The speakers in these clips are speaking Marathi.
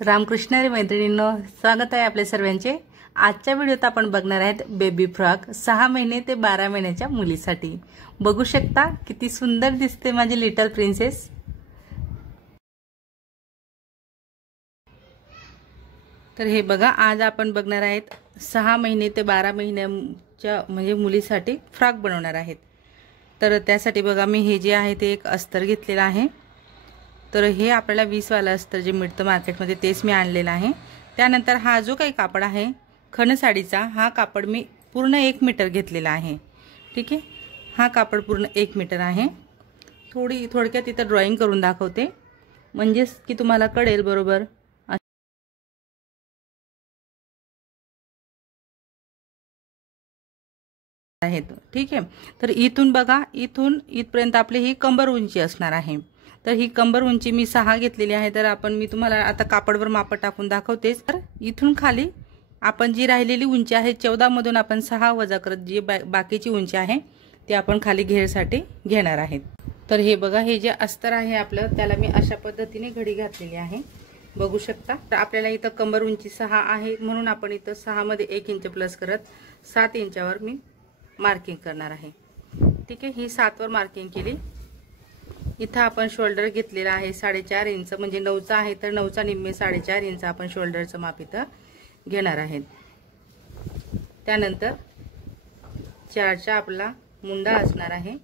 रामकृष्ण हरी मैत्रिणींनो, स्वागत आहे आपल्या सर्वांचे। आजच्या व्हिडिओत आपण बघणार आहेत बेबी फ्रॉक 6 महिने ते 12 महिन्याच्या मुलीसाठी। बघू शकता किती सुंदर दिसते माझी लिटल प्रिन्सेस। तर हे बघा, आज आपण बघणार आहेत 6 महिने ते 12 महिन्याच्या म्हणजे मुलीसाठी फ्रॉक बनवणार आहेत। तर त्यासाठी बघा, मी हे जे आहे ते एक अस्तर घेतलेला आहे। तर हे आपल्याला 20 वाला अस्तर जे मिळतं मार्केटमध्ये तेच मी आणलेलं आहे। त्यानंतर हा जो काही कापड आहे खण साडीचा, हा कापड मी पूर्ण 1 मीटर घेतलेला आहे। ठीक आहे, हा कापड पूर्ण 1 मीटर आहे। थोडक्यात इथं ड्रॉइंग करून दाखवते म्हणजे की तुम्हाला कळेल बरोबर आहे। ठीक आहे, तर इथून बघा, इथून इथपर्यंत आपली ही कंबर उंची असणार आहे। तर ही कंबर उंची मी 6 घेतलेली आहे। तर मी तुम्हाला आता कापडवर माप टाकून दाखवतेच। तर इथून खाली आपण जी राहिलेली उंची आहे 14 मधून आपण 6 वजा करत जी बाकीची उंची आहे ती आपण खाली घेरसाठी घेणार आहेत। तर हे बघा, हे जे अस्तर आहे आपलं त्याला मी अशा पद्धतीने घडी घातलेली आहे, बघू शकता। तर आपल्याला इथं कंबर उंची 6 आहे म्हणून आपण इथं 6 मध्ये 1 इंच प्लस करत 7 इंचावर मी मार्किंग करणार आहे। ठीक आहे, ही 7 वर मार्किंग केली। इथं आपण शोल्डर घेतलेला आहे 4.5 इंच, म्हणजे 9चा आहे तर 9चा निम्मे 4.5 इंच आपण शोल्डरचं माप इथं घेणार आहेत। त्यानंतर 4चा आपला मुंडा असणार आहे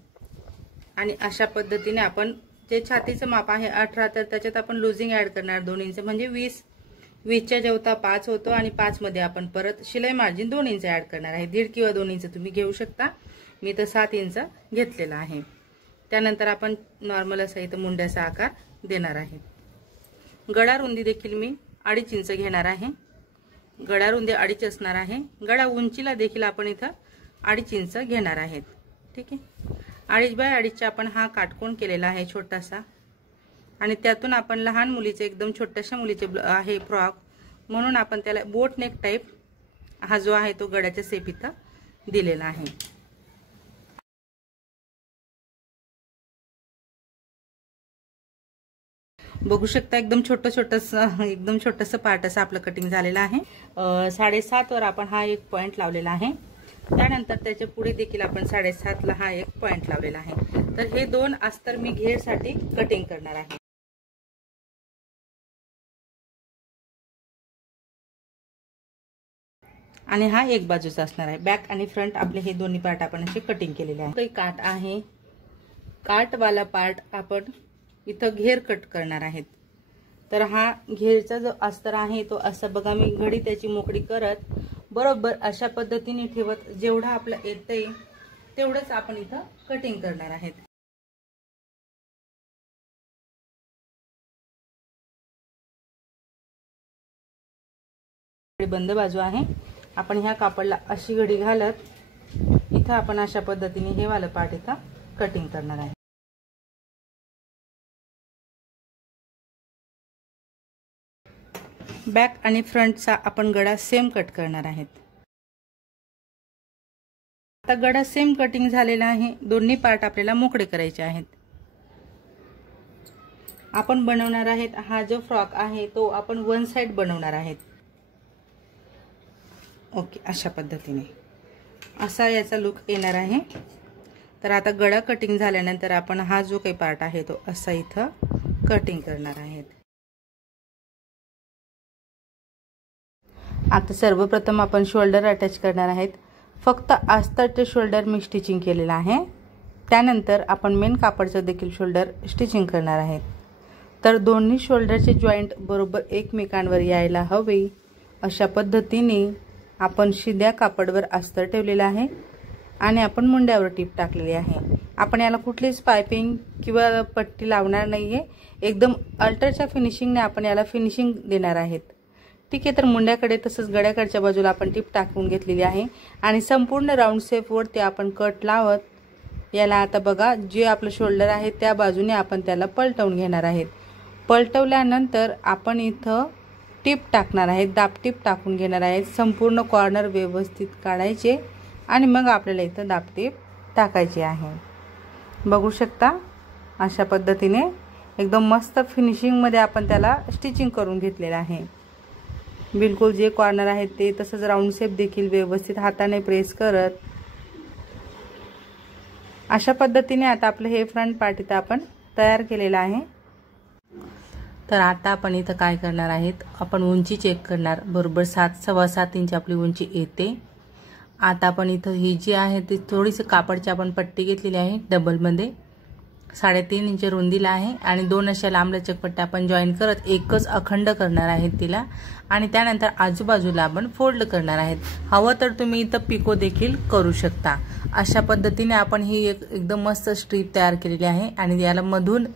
आणि अशा पद्धतीने आपण जे छातीचं माप आहे 18, तर त्याच्यात आपण लूजिंग ऍड करणार 2 इंच, म्हणजे 20च्या जेवता 5 होतो आणि 5 मध्ये आपण परत शिलाई मार्जिन 2 इंच ऍड करणार आहे। 1.5 किंवा 2 इंच तुम्ही घेऊ शकता, मी तर 7 इंच घेतलेला आहे। त्यानंतर आपण नॉर्मल असा इथं मुंड्याचा आकार देणार आहे। गळा रुंदी देखील मी 2.5 इंच घेणार आहे। गळा रुंदी 2.5 असणार आहे। गळा उंचीला देखील आपण इथं 2.5 इंच घेणार आहेत। ठीक आहे, 2.5 बाय 2.5चा आपण हा काटकोन केलेला आहे छोटासा, आणि त्यातून आपण लहान मुलीचे एकदम छोट्याशा मुलीचे आहे फ्रॉक म्हणून आपण त्याला बोट नेक टाइप हा जो आहे तो गळ्याच्या शेप इथं दिलेला आहे। बघू शकता एकदम छोटंसं पार्ट असं आपलं कटिंग झालेलं आहे। 7.5 वर आपण हा एक पॉइंट लावलेला आहे। त्यानंतर त्याच्या पुढे देखील आपण 7.5 ला हा एक पॉइंट लावलेला आहे। तर हे 2 अस्तर मी घेरसाठी कटिंग करणार आहे। आणि हा एक बाजूचा असणार आहे। बॅक आणि फ्रंट आपले हे दोन्ही पार्ट आपण असे कटिंग केलेले आहे। काही काट आहे, काट वाला पार्ट आपण इथं घेर कट करणार आहेत। तर हा घेरचा जो अस्तर आहे तो असं बघा, मी घडी त्याची मोकळी करत बरोबर अशा पद्धतीने ठेवत जेवढा आपलं येतंय तेवढंच आपण इथं कटिंग करणार आहेत। बंद बाजू आहे, आपण ह्या कापडला अशी घडी घालत इथं आपण अशा पद्धतीने हे वाला पार्ट इथं कटिंग करणार आहे। बॅक आणि फ्रंटचा आपण गळा सेम कट करणार आहेत। आता गळा सेम कटिंग झालेला आहे, दोन्ही पार्ट आपल्याला मोकळे करायचे आहेत। आपण बनवणार आहेत हा जो फ्रॉक आहे तो आपण 1 साइड बनवणार आहेत। ओके, अशा पद्धतीने असा याचा लुक येणार आहे। तर आता गळा कटिंग झाल्यानंतर आपण हा जो काही पार्ट आहे तो असा इथं कटिंग करणार आहेत। आता सर्वप्रथम आपण शोल्डर अटॅच करणार आहेत। फक्त अस्तरचे शोल्डर मी स्टिचिंग केलेलं आहे। त्यानंतर आपण मेन कापडचं देखील शोल्डर स्टिचिंग करणार आहेत। तर दोन्ही शोल्डरचे जॉइंट बरोबर एकमेकांवर यायला हवे अशा पद्धतीने आपण शिद्या कापडवर अस्तर ठेवलेला आहे आणि आपण मुंड्यावर टीप टाकलेली आहे। आपण याला कुठलीच पाइपिंग किंवा पट्टी लावणार नाहीये, एकदम अल्टरच्या फिनिशिंगने आपण याला फिनिशिंग देणार आहेत। ठीक आहे, तर मुंड्याकडे तसंच गळ्याकडच्या बाजूला आपण टीप टाकून घेतलेली आहे आणि संपूर्ण राऊंड शेपवर ते आपण कट लावत याला आता बघा, जे आपलं शोल्डर आहे त्या बाजूने आपण त्याला पलटवून घेणार आहेत। पलटवल्यानंतर आपण इथं टीप टाकणार आहेत, दाबटीप टाकून घेणार आहेत। संपूर्ण कॉर्नर व्यवस्थित काढायचे आणि मग आपल्याला इथं दाबटीप टाकायची आहे। बघू शकता अशा पद्धतीने एकदम मस्त फिनिशिंगमध्ये आपण त्याला स्टिचिंग करून घेतलेलं आहे। बिलकुल जे कॉर्नर आहेत ते तसंच राऊंड शेप देखील व्यवस्थित हाताने प्रेस करत अशा पद्धतीने आता आपलं हे फ्रंट पार्ट इथं आपण तयार केलेलं आहे। तर आता आपण इथं काय करणार आहेत, आपण उंची चेक करणार। बरोबर 7-7.25 इंच आपली उंची येते। आता आपण इथं ही जी आहे ती थोडीशी कापडची आपण पट्टी घेतलेली आहे डबलमध्ये, 3.5 इंच रुंदीला आहे आणि 2 अशा लांब लचक पट्ट्या आपण जॉईन करत एकच अखंड करणार आहेत तिला आणि त्यानंतर आजूबाजूला आपण फोल्ड करणार आहेत। हवं तर तुम्ही इथं पिको देखील करू शकता। अशा पद्धतीने आपण ही एकदम मस्त स्ट्रीप तयार केलेली आहे आणि याला मधून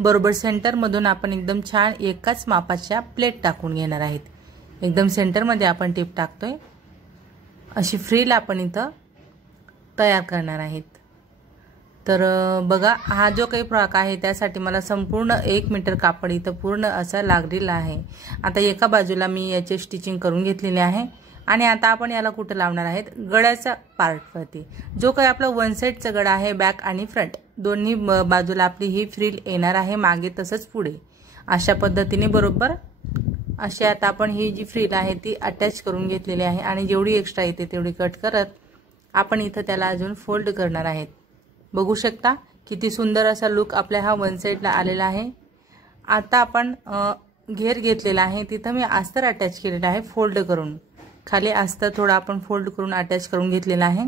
बरोबर सेंटर मधून आपण एकदम छान एकाच मापाच्या प्लेट टाकून घेणार आहेत। एकदम सेंटर मध्ये आपण टिप टाकतोय, अशी फ्रिल आपण इथं तयार करणार आहेत। तर बघा हा जो काही फ्रॉक आहे त्यासाठी मला संपूर्ण 1 मीटर कापड इथं पूर्ण असा लागलेला आहे। आता एका बाजूला मी याचे स्टिचिंग करून घेतलेले आहे आणि आता आपण याला कुठे लावणार आहेत, गळ्याच्या पार्टवरती। जो काही आपला वन साइडचा गळा आहे बॅक आणि फ्रंट दोन्ही बाजूला आपली ही फ्रिल येणार आहे, मागे तसंच पुढे अशा पद्धतीने बरोबर अशी आता आपण ही जी फ्रिल आहे ती अटॅच करून घेतलेली आहे आणि जेवढी एक्स्ट्रा येते तेवढी कट करत आपण इथं त्याला अजून फोल्ड करणार आहेत। बघू शकता किती सुंदर असा लुक आपल्या हा वन साइडला आलेला आहे। आता आपण घेर घेतलेला आहे, तिथं मी अस्तर अटॅच केलेला आहे फोल्ड करून, खाली अस्तर थोडा आपण फोल्ड करून अटॅच करून घेतलेला आहे।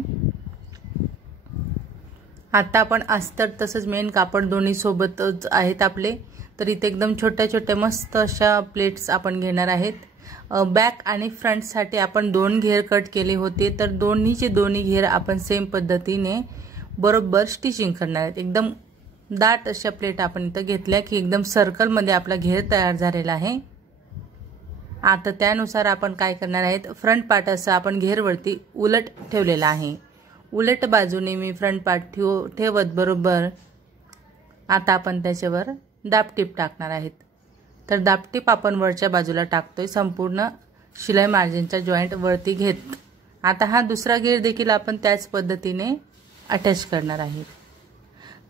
आता आपण अस्तर तसंच मेन कापड दोन्ही सोबतच आहेत आपले, तर इथे एकदम छोट्या छोट्या मस्त अशा प्लेट्स आपण घेणार आहेत। बॅक आणि फ्रंट साठी आपण 2 घेर कट केले होते, तर दोन्हीचे दोन्ही घेर आपण सेम पद्धतीने बरोबर स्टिचिंग करणार आहेत। एकदम दाट अशा प्लेट आपण इथं घेतल्या की एकदम सर्कल मध्ये आपला घेर तयार झालेला आहे। आता त्यानुसार आपण काय करणार आहेत, फ्रंट पार्ट असं आपण घेरवरती उलट ठेवलेला आहे। उलट बाजूने मी फ्रंट पार्ट ठेवत बरोबर आता आपण त्याच्यावर दाबटीप टाकणार आहेत। तर दाबटीप आपण वरच्या बाजूला टाकतोय, संपूर्ण शिलाई मार्जिनच्या जॉइंट वरती घेत आता हा दुसरा घेर देखील आपण त्याच पद्धतीने अटॅच करणार आहे।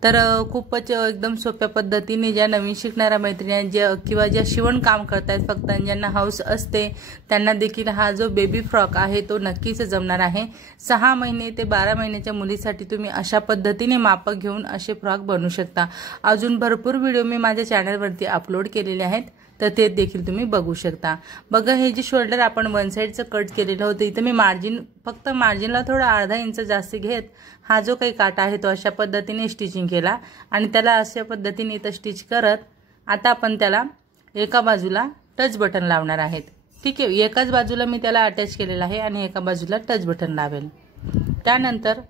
तर खूपच एकदम सोप्या पद्धतीने ज्या नवीन शिकणाऱ्या मैत्रिणी ज्या किंवा ज्या शिवण काम करतायत फक्त ज्यांना हौस असते त्यांना देखील हा जो बेबी फ्रॉक आहे तो नक्कीच जमणार आहे। 6 महिने ते 12 महिन्याच्या मुलीसाठी तुम्ही अशा पद्धतीने माप घेऊन असे फ्रॉक बनवू शकता। अजून भरपूर व्हिडिओ मी माझ्या चॅनलवरती अपलोड केलेले आहेत, तर ते देखील तुम्ही बघू शकता। बघा हे जे शोल्डर आपण वन साइडचं कट केलेलं होतं इथं मी मार्जिन फक्त मार्जिनला थोडा अर्धा इंच जास्त घेत हा जो काही काटा आहे तो अशा पद्धतीने स्टिचिंग केला आणि त्याला अशा पद्धतीने इथं स्टिच करत आता आपण त्याला एका बाजूला टच बटन लावणार आहेत। ठीक आहे, एकाच बाजूला मी त्याला अटॅच केलेला आहे आणि एका बाजूला टच बटन लावेल। त्यानंतर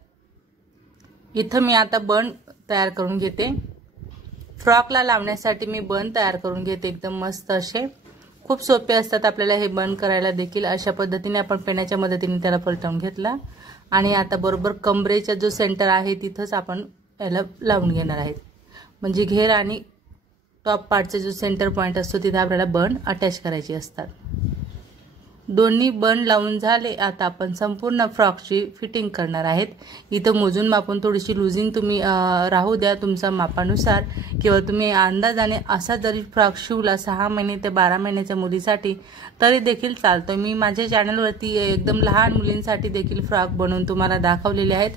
इथं मी आता बन तयार करून घेते। फ्रॉकला लावण्यासाठी मी बन तयार करून घेते, एकदम मस्त असे खूप सोपे असतात आपल्याला हे बन करायला देखील। अशा पद्धतीने आपण पेनाच्या मदतीने त्याला पलटवून घेतला आणि आता बरोबर कमरेचा जो सेंटर आहे तिथंच आपण याला लावून घेणार आहेत, म्हणजे घेर आणि टॉप पार्टचा जो सेंटर पॉइंट असतो तिथे आपल्याला बन अटॅच करायची असतात। दोन्ही बन लावून झाले, आता आपण संपूर्ण फ्रॉकची फिटिंग करणार आहेत। इथं मोजून मापून थोडीशी लूजिंग तुम्ही राहू द्या तुमच्या मापानुसार, किंवा तुम्ही अंदाजाने असा जरी फ्रॉक शिवला 6 महिने ते 12 महिन्याच्या मुलीसाठी तरी देखील चालतो। मी माझ्या चॅनलवरती एकदम लहान मुलींसाठी देखील फ्रॉक बनवून तुम्हाला दाखवलेले आहेत,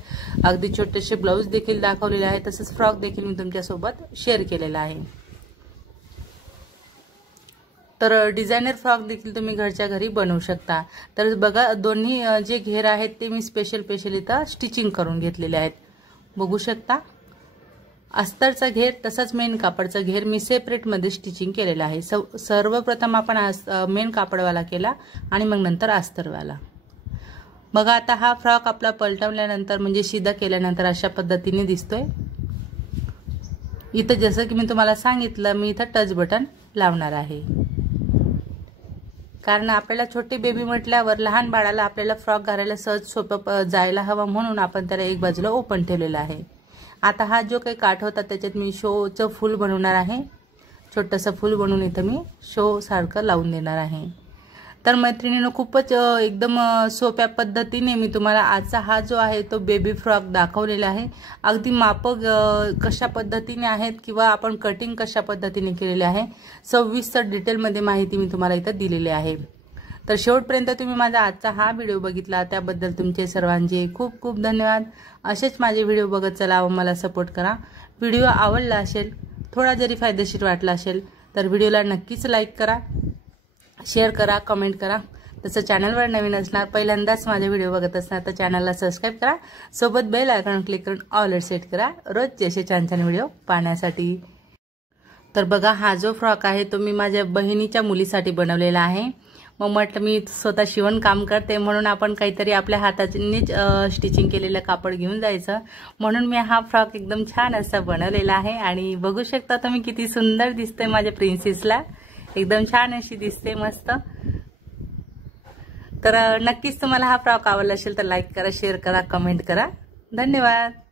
अगदी छोटेसे ब्लाऊज देखील दाखवलेले आहेत, तसंच फ्रॉक देखील मी तुमच्यासोबत शेअर केलेला आहे। तर डिझायनर फ्रॉक देखील तुम्ही घरच्या घरी बनवू शकता। तर बघा दोन्ही जे घेर आहेत ते मी स्पेशल इथं स्टिचिंग करून घेतलेले आहेत, बघू शकता। अस्तरचा घेर तसंच मेन कापडचा घेर मी सेपरेट मध्ये स्टिचिंग केलेला आहे। सर्वप्रथम आपण मेन कापडवाला केला आणि मग नंतर अस्तरवाला। बघा आता हा फ्रॉक आपला पलटवल्यानंतर म्हणजे सीधा केल्यानंतर अशा पद्धतीने दिसतोय। इथं जसं की मी तुम्हाला सांगितलं मी इथं टच बटन लावणार आहे, कारण आपल्याला छोटी बेबी म्हटल्यावर लहान बाळाला आपल्याला फ्रॉक घालायला सहज सोपं जायला हवा म्हणून आपण त्याला एक बाजूला ओपन ठेवलेला आहे। आता हा जो काही काठ होता त्याच्यात मी शोचं फूल बनवणार आहे, छोटंसं फूल बनवून इथं मी शो सारखं लावून देणार आहे। तर मैत्रिणींनो, खूपच एकदम सोप्या पद्धतीने मी तुम्हाला आजचा हा जो आहे तो बेबी फ्रॉक दाखवलेला आहे। अगदी माप कशा पद्धतीने आहेत किंवा आपण कटिंग कशा पद्धतीने केलेले आहे सविस्तर डिटेलमध्ये माहिती मी तुम्हाला इथे दिलेली आहे। तर शेवटपर्यंत तुम्ही माझा आजचा हा व्हिडिओ बघितला त्याबद्दल तुमचे सर्वांचे खूप खूप धन्यवाद। असेच माझे व्हिडिओ बघत चला व मला सपोर्ट करा। व्हिडिओ आवडला असेल, थोडा जरी फायदेशीर वाटला असेल तर व्हिडिओला नक्कीच लाईक करा, शेअर करा, कमेंट करा। तसं चॅनलवर नवीन असणार, पहिल्यांदाच माझे व्हिडिओ बघत असणार तर चॅनलला सबस्क्राइब करा, सोबत बेल आयकॉन क्लिक करून ऑल सेट करा रोजचे असे छान छान व्हिडिओ पाहण्यासाठी। तर बघा, हा जो फ्रॉक आहे तो मी माझ्या बहिणीच्या मुलीसाठी बनवलेला आहे। मग म्हटलं मी स्वतः शिवण काम करते म्हणून आपण काहीतरी आपल्या हातानेच स्टिचिंग केलेलं कापड घेऊन जायचं, म्हणून मी हा फ्रॉक एकदम छान असा बनवलेला आहे। आणि बघू शकता तुम्ही किती सुंदर दिसते माझ्या प्रिन्सेसला, एकदम छान अशी दिसते, मस्त। तर नक्कीच तुम्हाला हा फ्रॉक आवडला असेल तर लाईक करा, शेअर करा, कमेंट करा। धन्यवाद।